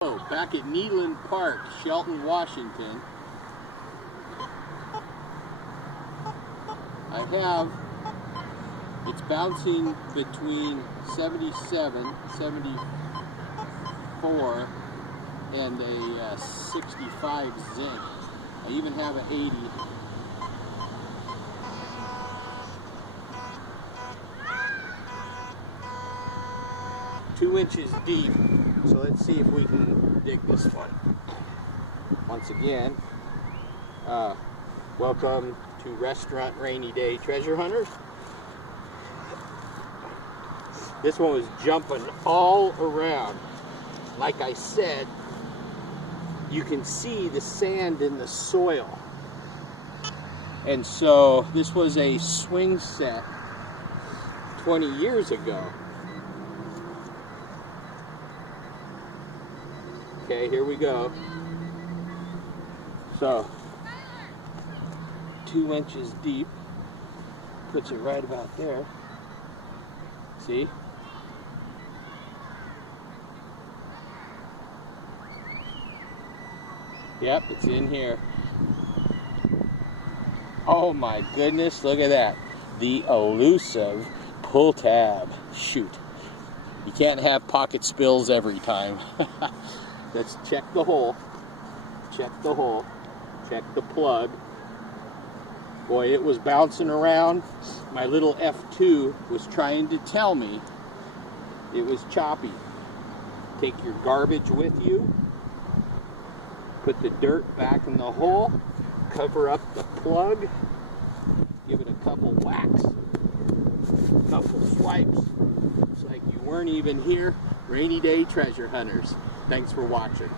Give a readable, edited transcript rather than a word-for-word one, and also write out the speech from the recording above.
Back at Neyland Park, Shelton, Washington. It's bouncing between 77, 74, and a 65 zinc. I even have an 80. Two inches deep. So let's see if we can dig this one. Once again, welcome to Restaurant Rainy Day Treasure Hunters. This one was jumping all around. Like I said, you can see the sand in the soil. And so this was a swing set 20 years ago. Okay, here we go. So, 2 inches deep, puts it right about there. See? Yep, it's in here. Oh my goodness, look at that. The elusive pull tab. Shoot. You can't have pocket spills every time. Let's check the hole. Check the hole. Check the plug. Boy, it was bouncing around. My little F2 was trying to tell me it was choppy. Take your garbage with you. Put the dirt back in the hole. Cover up the plug. Give it a couple whacks. Couple swipes. Looks like you weren't even here. Rainy Day Treasure Hunters. Thanks for watching.